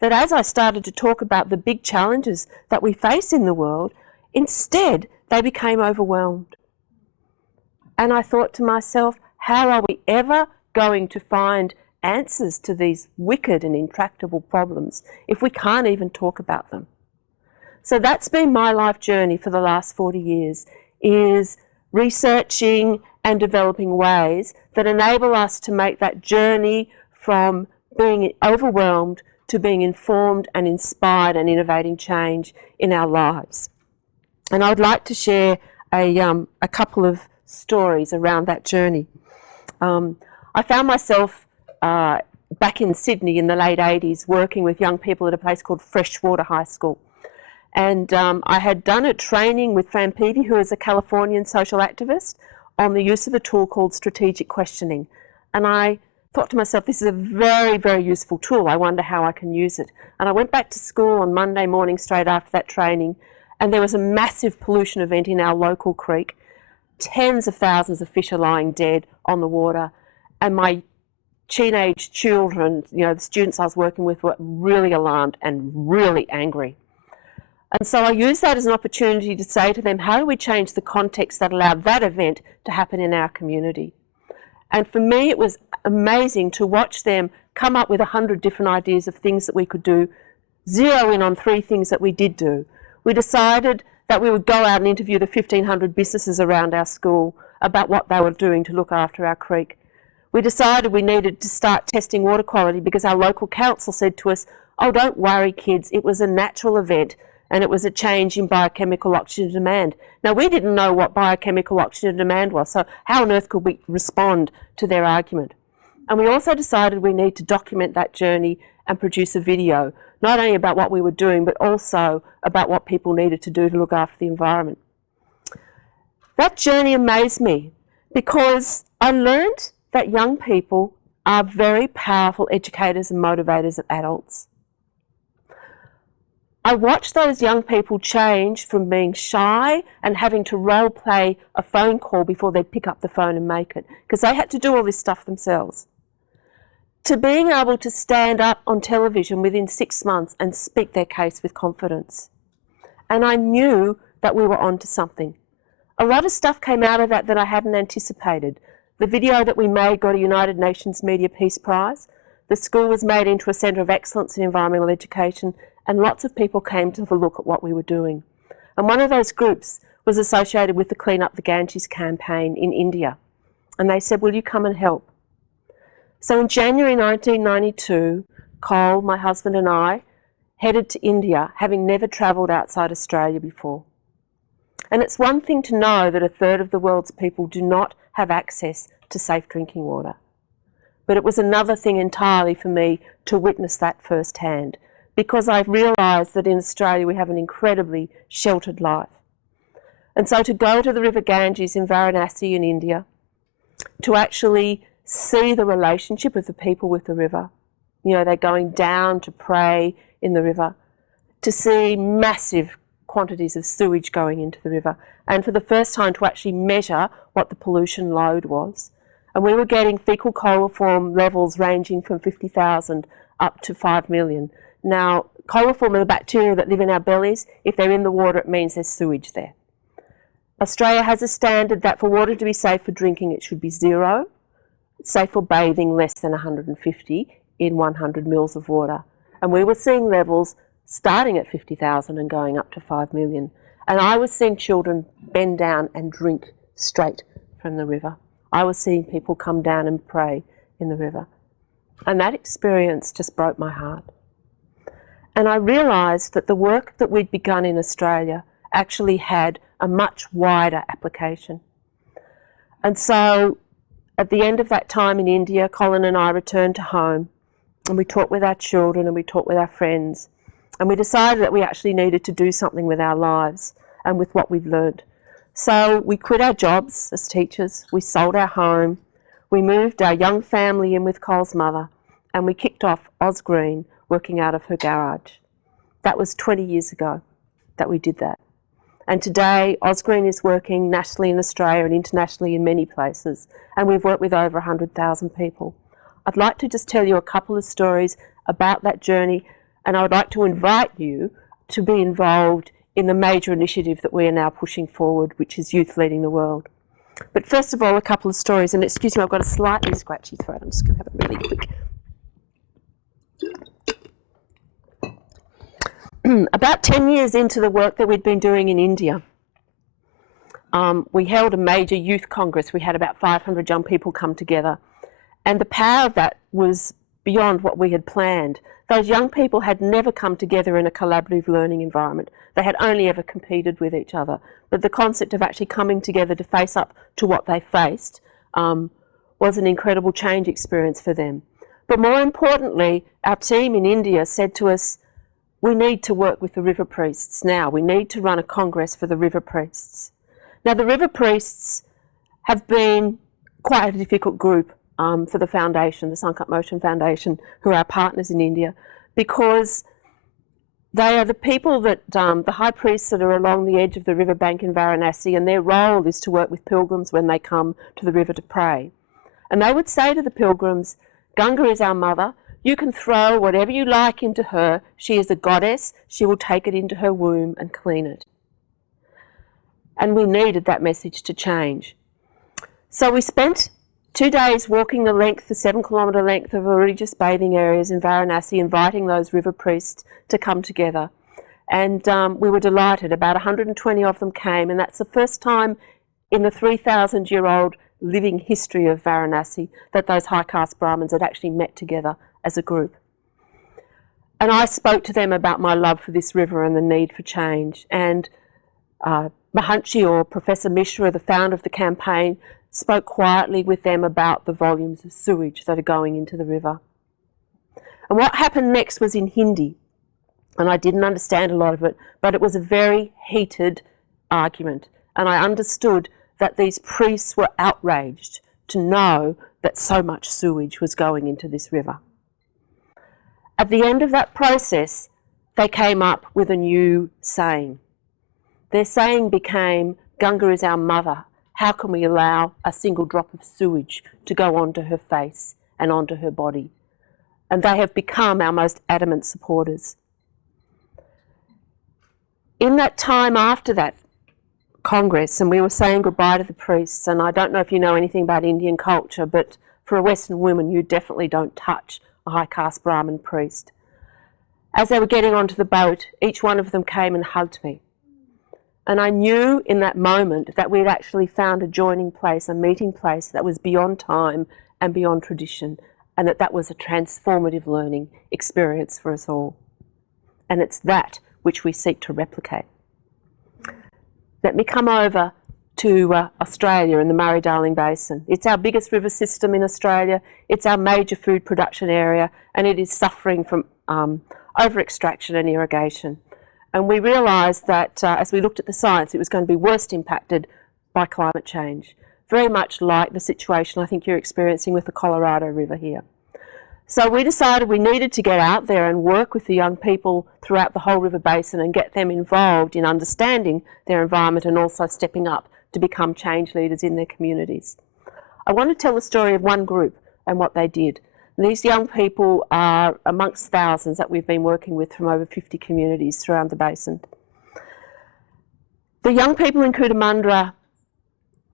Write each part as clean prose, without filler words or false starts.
that as I started to talk about the big challenges that we face in the world, instead they became overwhelmed. And I thought to myself, how are we ever going to find answers to these wicked and intractable problems if we can't even talk about them? So that's been my life journey for the last 40 years, is researching and developing ways that enable us to make that journey from being overwhelmed to being informed and inspired and innovating change in our lives. And I would like to share a couple of stories around that journey. I found myself back in Sydney in the late 80s working with young people at a place called Freshwater High School. And I had done a training with Fran Peavy, who is a Californian social activist, on the use of a tool called strategic questioning. And I thought to myself, this is a very, very useful tool. I wonder how I can use it. And I went back to school on Monday morning straight after that training, and there was a massive pollution event in our local creek. Tens of thousands of fish are lying dead on the water. And my teenage children, the students I was working with, were really alarmed and really angry. And so I used that as an opportunity to say to them, how do we change the context that allowed that event to happen in our community? And for me, it was amazing to watch them come up with 100 different ideas of things that we could do, zero in on 3 things that we did do. We decided that we would go out and interview the 1,500 businesses around our school about what they were doing to look after our creek. We decided we needed to start testing water quality because our local council said to us, oh, don't worry, kids, it was a natural event and it was a change in biochemical oxygen demand. Now, we didn't know what biochemical oxygen demand was, so how on earth could we respond to their argument? And we also decided we need to document that journey and produce a video, not only about what we were doing, but also about what people needed to do to look after the environment. That journey amazed me because I learned that young people are very powerful educators and motivators of adults. I watched those young people change from being shy and having to role play a phone call before they'd pick up the phone and make it, because they had to do all this stuff themselves, to being able to stand up on television within 6 months and speak their case with confidence. And I knew that we were onto something. A lot of stuff came out of that I hadn't anticipated. The video that we made got a United Nations Media Peace Prize. The school was made into a centre of excellence in environmental education, and lots of people came to have a look at what we were doing. And one of those groups was associated with the Clean Up the Ganges campaign in India. And they said, will you come and help? So in January 1992, Cole, my husband, and I headed to India, having never travelled outside Australia before. And it's one thing to know that 1/3 of the world's people do not have access to safe drinking water. But it was another thing entirely for me to witness that firsthand, because I realised that in Australia we have an incredibly sheltered life. And so to go to the River Ganges in Varanasi in India, to actually see the relationship of the people with the river, they're going down to pray in the river, to see massive quantities of sewage going into the river, and for the first time to actually measure what the pollution load was. And we were getting fecal coliform levels ranging from 50,000 up to 5 million. Now, coliform are the bacteria that live in our bellies. If they're in the water, it means there's sewage there. Australia has a standard that for water to be safe for drinking, it should be 0. It's safe for bathing, less than 150 in 100 mils of water. And we were seeing levels starting at 50,000 and going up to 5 million. And I was seeing children bend down and drink straight from the river. I was seeing people come down and pray in the river. And that experience just broke my heart. And I realised that the work that we'd begun in Australia actually had a much wider application. And so at the end of that time in India, Colin and I returned to home, and we talked with our children and we talked with our friends, and we decided that we actually needed to do something with our lives and with what we'd learned. So we quit our jobs as teachers, we sold our home, we moved our young family in with Cole's mother, and we kicked off Oz Green, working out of her garage. That was 20 years ago that we did that. And today, Oz Green is working nationally in Australia and internationally in many places, and we've worked with over 100,000 people. I'd like to just tell you a couple of stories about that journey, and I would like to invite you to be involved in the major initiative that we are now pushing forward, which is Youth Leading the World. But first of all, a couple of stories, and excuse me, I've got a slightly scratchy throat. I'm just going to have it really quick. About 10 years into the work that we'd been doing in India, we held a major youth congress. We had about 500 young people come together, and the power of that was beyond what we had planned. Those young people had never come together in a collaborative learning environment. They had only ever competed with each other. But the concept of actually coming together to face up to what they faced was an incredible change experience for them. But more importantly, our team in India said to us, we need to work with the river priests now. We need to run a congress for the river priests. Now, the river priests have been quite a difficult group for the foundation, the Sankat Motion Foundation, who are our partners in India, because they are the people that, the high priests that are along the edge of the riverbank in Varanasi, and their role is to work with pilgrims when they come to the river to pray. And they would say to the pilgrims, Ganga is our mother. You can throw whatever you like into her. She is a goddess. She will take it into her womb and clean it. And we needed that message to change. So we spent 2 days walking the 7-kilometre length of religious bathing areas in Varanasi, inviting those river priests to come together. And we were delighted. About 120 of them came, and that's the first time in the 3,000-year-old living history of Varanasi that those high caste Brahmins had actually met together as a group. And I spoke to them about my love for this river and the need for change. And Mahanchi, or Professor Mishra, the founder of the campaign, spoke quietly with them about the volumes of sewage that are going into the river. And what happened next was in Hindi, and I didn't understand a lot of it, but it was a very heated argument. And I understood that these priests were outraged to know that so much sewage was going into this river. At the end of that process, they came up with a new saying. Their saying became, Ganga is our mother. How can we allow a single drop of sewage to go onto her face and onto her body? And they have become our most adamant supporters. In that time after that Congress, and we were saying goodbye to the priests, and I don't know if you know anything about Indian culture, but for a Western woman, you definitely don't touch a high caste Brahmin priest. As they were getting onto the boat, each one of them came and hugged me. And I knew in that moment that we had actually found a joining place, a meeting place that was beyond time and beyond tradition, and that was a transformative learning experience for us all. And it's that which we seek to replicate. Let me come over to Australia and the Murray-Darling Basin. It's our biggest river system in Australia. It's our major food production area, and it is suffering from over-extraction and irrigation. And we realised that as we looked at the science, it was going to be worst impacted by climate change, very much like the situation I think you're experiencing with the Colorado River here. So we decided we needed to get out there and work with the young people throughout the whole river basin and get them involved in understanding their environment and also stepping up to become change leaders in their communities. I want to tell the story of one group and what they did. And these young people are amongst thousands that we've been working with from over 50 communities throughout the basin. The young people in Cootamundra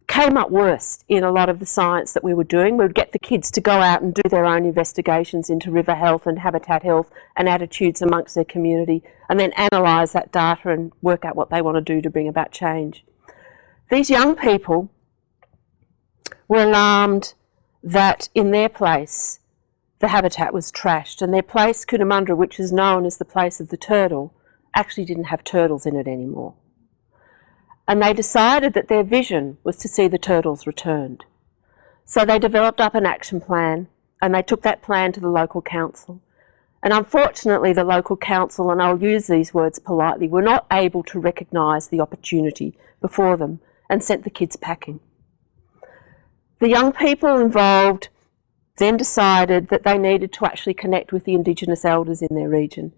came up worst in a lot of the science that we were doing. We would get the kids to go out and do their own investigations into river health and habitat health and attitudes amongst their community, and then analyse that data and work out what they want to do to bring about change. These young people were alarmed that in their place the habitat was trashed, and their place, Cootamundra, which is known as the place of the turtle, actually didn't have turtles in it anymore. And they decided that their vision was to see the turtles returned. So they developed up an action plan, and they took that plan to the local council. And unfortunately, the local council, and I'll use these words politely, were not able to recognise the opportunity before them and sent the kids packing. The young people involved then decided that they needed to actually connect with the Indigenous elders in their region.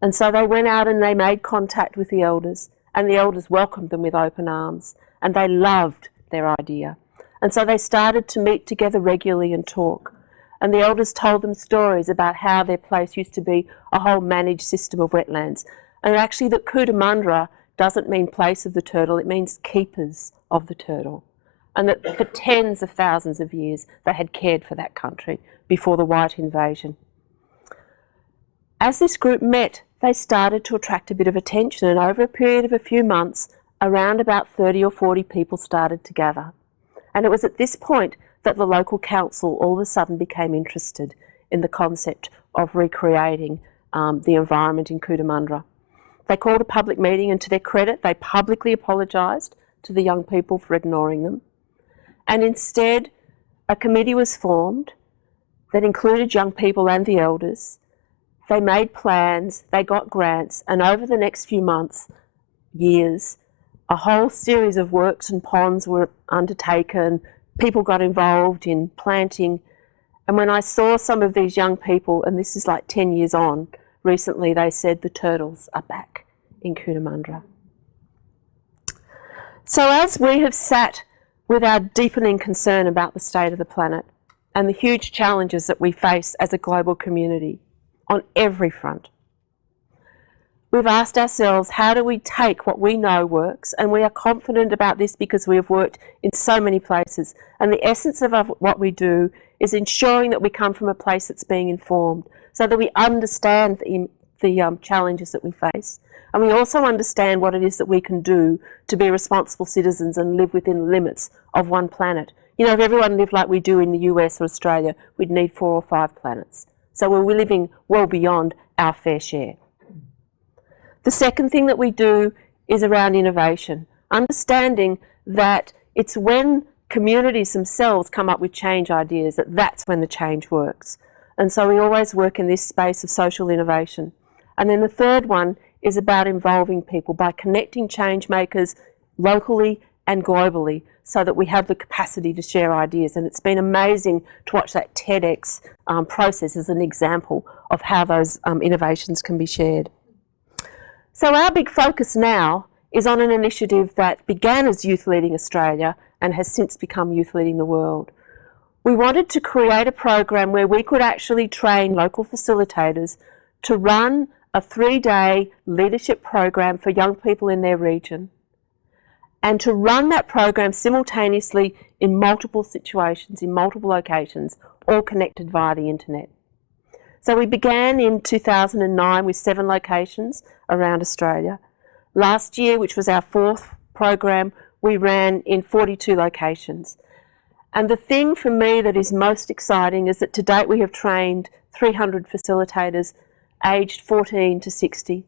And so they went out and they made contact with the elders, and the elders welcomed them with open arms, and they loved their idea. And so they started to meet together regularly and talk. And the elders told them stories about how their place used to be a whole managed system of wetlands. And actually that Cootamundra doesn't mean place of the turtle, it means keepers of the turtle. And that for tens of thousands of years they had cared for that country before the white invasion. As this group met, they started to attract a bit of attention, and over a period of a few months, around about 30 or 40 people started to gather. And it was at this point that the local council all of a sudden became interested in the concept of recreating the environment in Cootamundra. They called a public meeting, and to their credit, they publicly apologised to the young people for ignoring them. And instead, a committee was formed that included young people and the elders. They made plans, they got grants, and over the next few months, years, a whole series of works and ponds were undertaken. People got involved in planting. And when I saw some of these young people, and this is like 10 years on, recently they said the turtles are back in Cootamundra. So as we have sat with our deepening concern about the state of the planet and the huge challenges that we face as a global community on every front, we've asked ourselves, how do we take what we know works? And we are confident about this because we have worked in so many places. And the essence of what we do is ensuring that we come from a place that's being informed so that we understand the challenges that we face. And we also understand what it is that we can do to be responsible citizens and live within the limits of one planet. You know, if everyone lived like we do in the US or Australia, we'd need 4 or 5 planets. So we're living well beyond our fair share. The second thing that we do is around innovation, understanding that it's when communities themselves come up with change ideas that's when the change works. And so we always work in this space of social innovation. And then the third one is about involving people by connecting change makers locally and globally so that we have the capacity to share ideas. And it's been amazing to watch that TEDx process as an example of how those innovations can be shared. So our big focus now is on an initiative that began as Youth Leading Australia and has since become Youth Leading the World. We wanted to create a program where we could actually train local facilitators to run a 3-day leadership program for young people in their region, and to run that program simultaneously in multiple situations, in multiple locations, all connected via the internet. So we began in 2009 with 7 locations around Australia. Last year, which was our 4th program, we ran in 42 locations. And the thing for me that is most exciting is that to date we have trained 300 facilitators aged 14 to 60.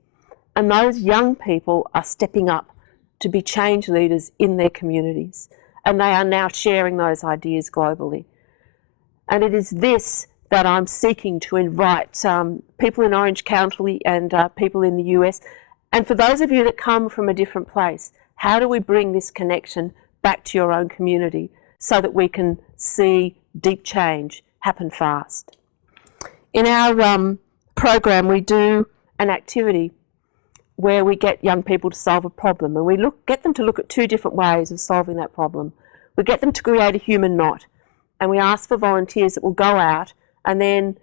And those young people are stepping up to be change leaders in their communities. And they are now sharing those ideas globally. And it is this that I'm seeking to invite people in Orange County and people in the US. And for those of you that come from a different place, how do we bring this connection back to your own community so that we can see deep change happen fast? In our program, we do an activity where we get young people to solve a problem, and we get them to look at 2 different ways of solving that problem. We get them to create a human knot, and we ask for volunteers that will go out and then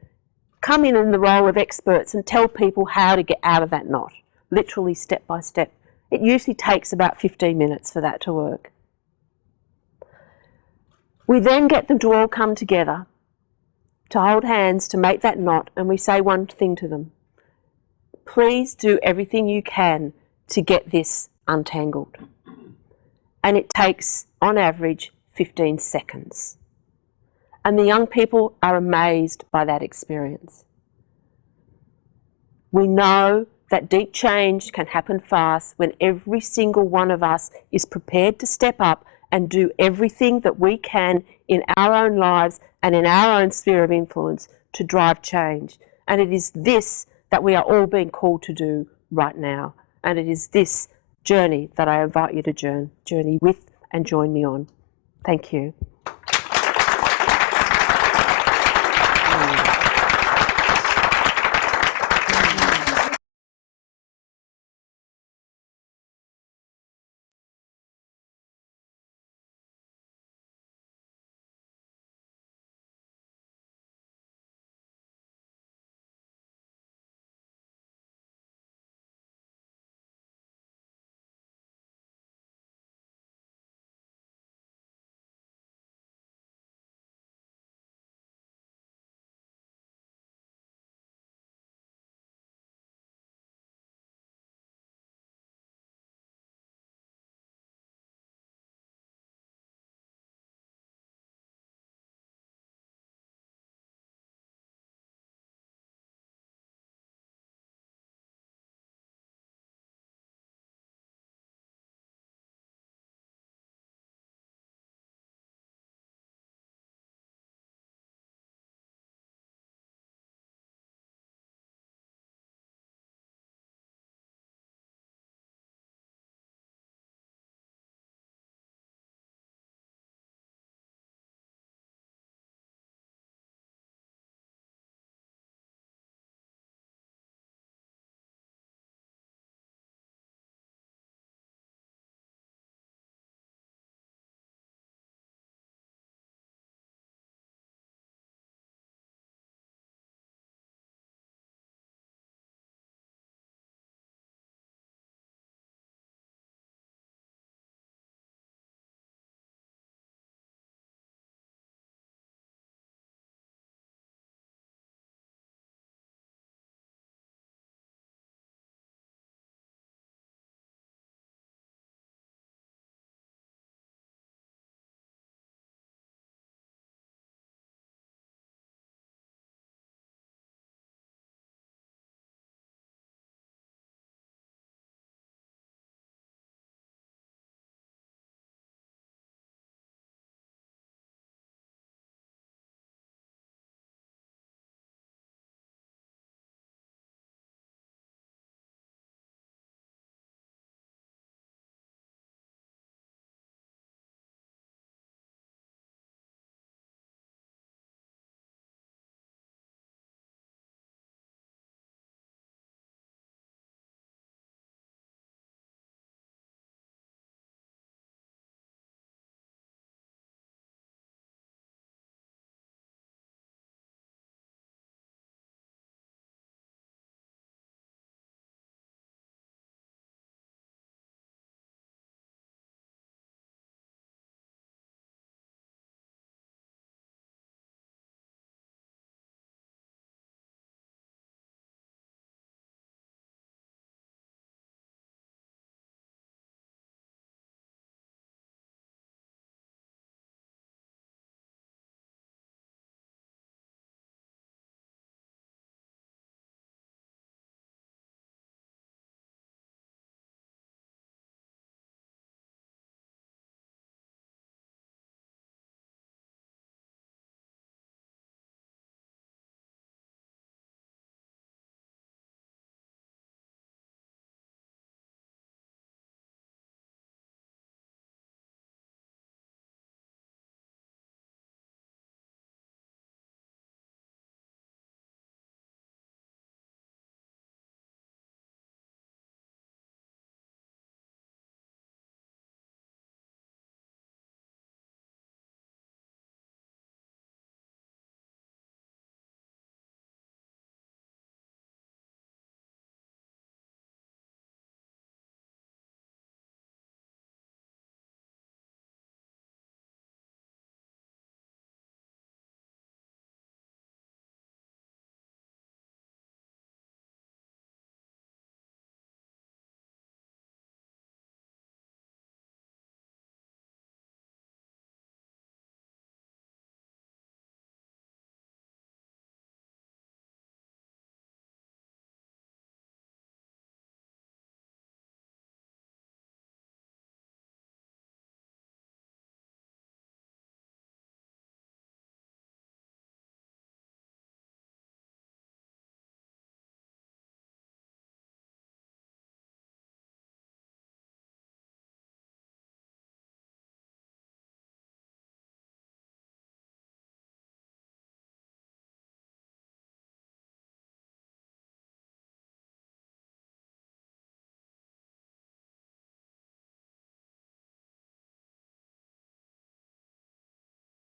come in the role of experts and tell people how to get out of that knot, literally step by step. It usually takes about 15 minutes for that to work. We then get them to all come together, to hold hands, to make that knot, and we say one thing to them: please do everything you can to get this untangled. And it takes, on average, 15 seconds. And the young people are amazed by that experience. We know that deep change can happen fast when every single one of us is prepared to step up and do everything that we can in our own lives and in our own sphere of influence to drive change. And it is this that we are all being called to do right now. And it is this journey that I invite you to journey with and join me on. Thank you.